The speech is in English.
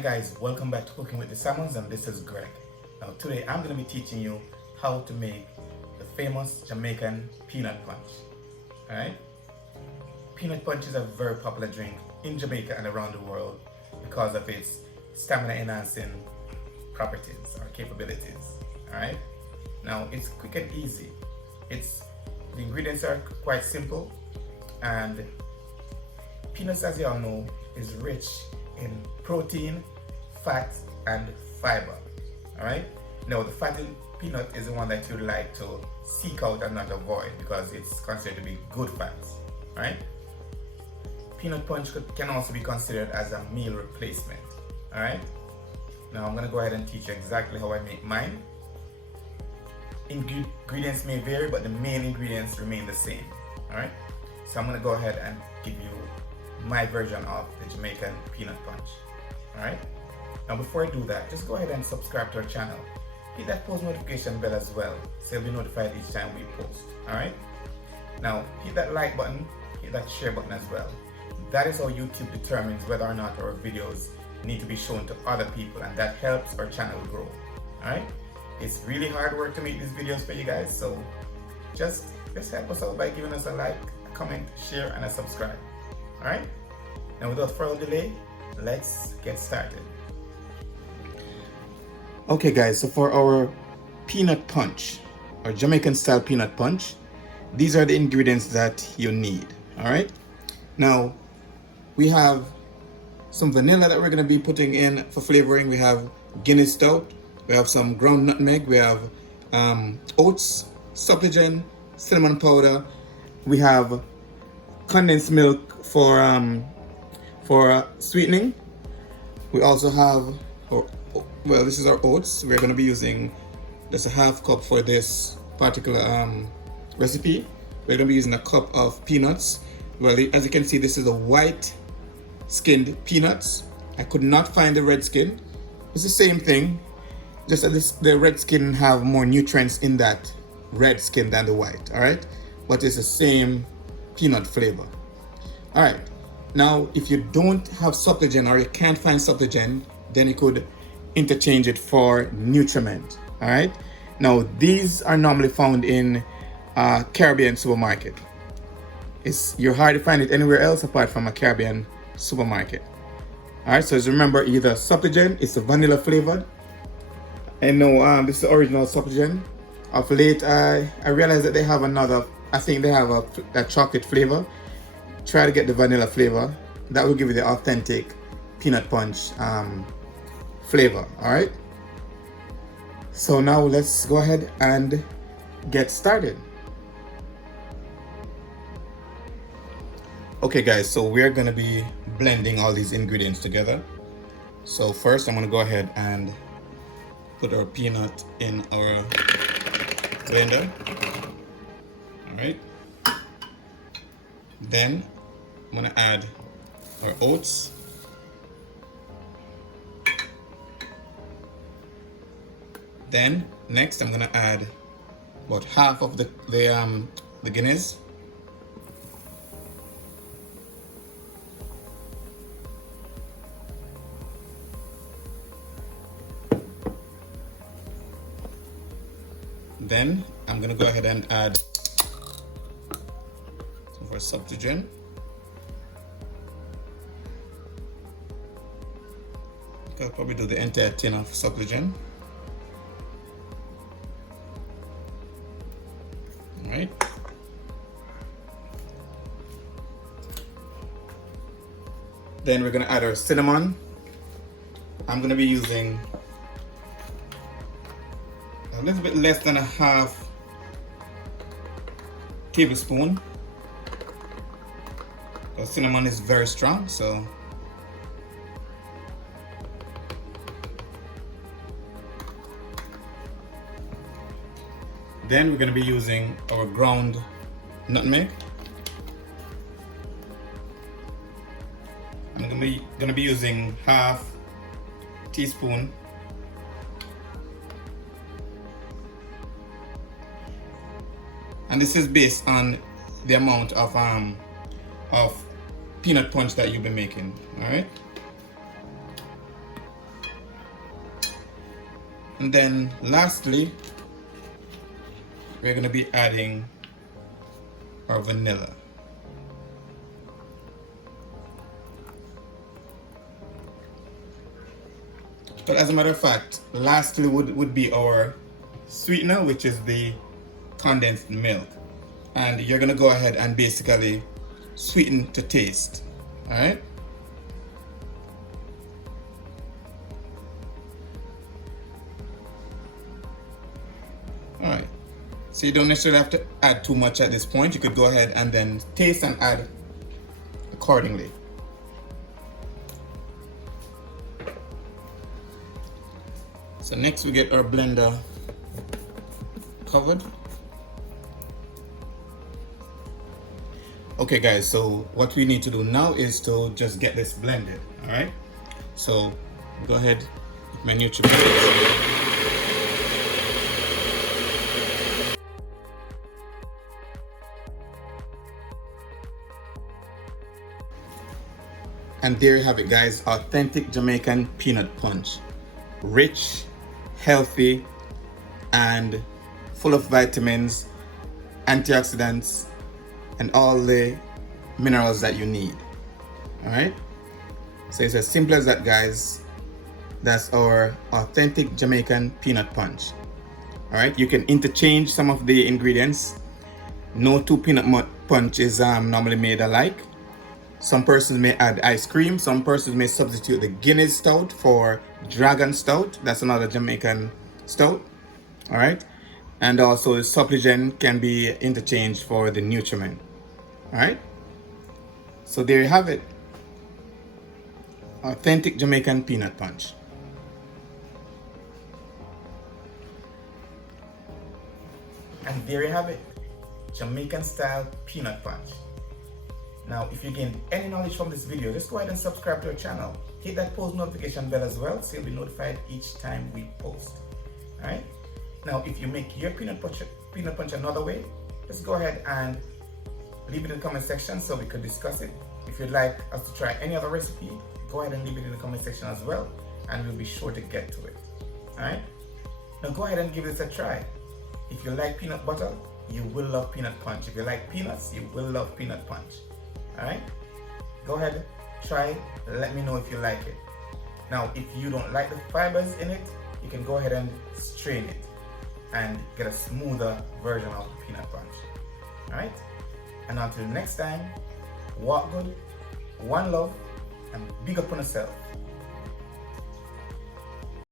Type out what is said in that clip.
guys, welcome back to Cooking with the Salmons, and this is Greg. Now today I'm going to be teaching you how to make the famous Jamaican peanut punch. Alright? Peanut punch is a very popular drink in Jamaica and around the world because of its stamina enhancing properties or capabilities. Alright? Now it's quick and easy. The ingredients are quite simple, and peanuts, as you all know, is rich in protein, fat, and fiber. Alright? Now the fatty peanut is the one that you like to seek out and not avoid because it's considered to be good fats. Alright? Peanut punch can also be considered as a meal replacement. Alright? Now I'm going to go ahead and teach you exactly how I make mine. Ingredients may vary, but the main ingredients remain the same. Alright? So I'm going to go ahead and give you my version of the Jamaican peanut punch. Alright? Now before I do that, just go ahead and subscribe to our channel. Hit that post notification bell as well, so you'll be notified each time we post. Alright? Now hit that like button, hit that share button as well. That is how YouTube determines whether or not our videos need to be shown to other people, and that helps our channel grow. Alright? It's really hard work to make these videos for you guys, so just help us out by giving us a like, a comment, share, and a subscribe. Alright? Now without further delay, let's get started. Okay guys, so for our peanut punch, or Jamaican style peanut punch, these are the ingredients that you need. Alright? Now, we have some vanilla that we're going to be putting in for flavoring. We have Guinness stout, we have some ground nutmeg, we have oats, supplegen, cinnamon powder, we have condensed milk for sweetening. We also have this is our oats. We're going to be using just a half cup for this particular recipe. We're going to be using a cup of peanuts. Well, as you can see, this is a white skinned peanuts. I could not find the red skin. It's the same thing, just that the red skin have more nutrients in that red skin than the white. All right, but it's the same peanut flavor. All right, now if you don't have supplegen or you can't find supplegen, then you could interchange it for Nutriment. All right, now these are normally found in Caribbean supermarket. You're hard to find it anywhere else apart from a Caribbean supermarket. All right, so just remember, either supplegen, it's a vanilla flavored. I know this is the original supplegen. Of late, I realized that they have another. I think they have a chocolate flavor. Try to get the vanilla flavor. That will give you the authentic peanut punch flavor. All right. So now let's go ahead and get started. Okay guys, so we're gonna be blending all these ingredients together. So first I'm gonna go ahead and put our peanut in our blender. All right. Then I'm gonna add our oats. Then next I'm gonna add about half of the Guinness. Then I'm gonna go ahead and add some for supplegen. I'll probably do the entire tin of supplegen. All right. Then we're gonna add our cinnamon. I'm gonna be using a little bit less than a half tablespoon, because cinnamon is very strong. So then we're going to be using our ground nutmeg. I'm going to be using half teaspoon. And this is based on the amount of peanut punch that you'll be making. All right. And then lastly, we're going to be adding our vanilla. But as a matter of fact, lastly would be our sweetener, which is the condensed milk. And you're gonna go ahead and basically sweeten to taste. Alright? Alright. So you don't necessarily have to add too much at this point. You could go ahead and then taste and add accordingly. So next we get our blender covered. Okay guys, so what we need to do now is to just get this blended, all right? So go ahead with my nutrient. And there you have it guys, authentic Jamaican peanut punch. Rich, healthy, and full of vitamins, antioxidants, and all the minerals that you need. Alright? So it's as simple as that guys. That's our authentic Jamaican peanut punch. Alright, you can interchange some of the ingredients. No two peanut punch is normally made alike. Some persons may add ice cream. Some persons may substitute the Guinness stout for Dragon stout. That's another Jamaican stout. All right. And also the supplement can be interchanged for the nutriment. All right. So there you have it. Authentic Jamaican peanut punch. And there you have it. Jamaican style peanut punch. Now, if you gained any knowledge from this video, just go ahead and subscribe to our channel. Hit that post notification bell as well, so you'll be notified each time we post. Alright? Now, if you make your peanut punch another way, just go ahead and leave it in the comment section so we could discuss it. If you'd like us to try any other recipe, go ahead and leave it in the comment section as well, and we'll be sure to get to it. Alright? Now go ahead and give this a try. If you like peanut butter, you will love peanut punch. If you like peanuts, you will love peanut punch. Alright, go ahead, try, let me know if you like it. Now, if you don't like the fibers in it, you can go ahead and strain it and get a smoother version of the peanut punch. Alright, and until next time, walk good, one love, and big up on yourself.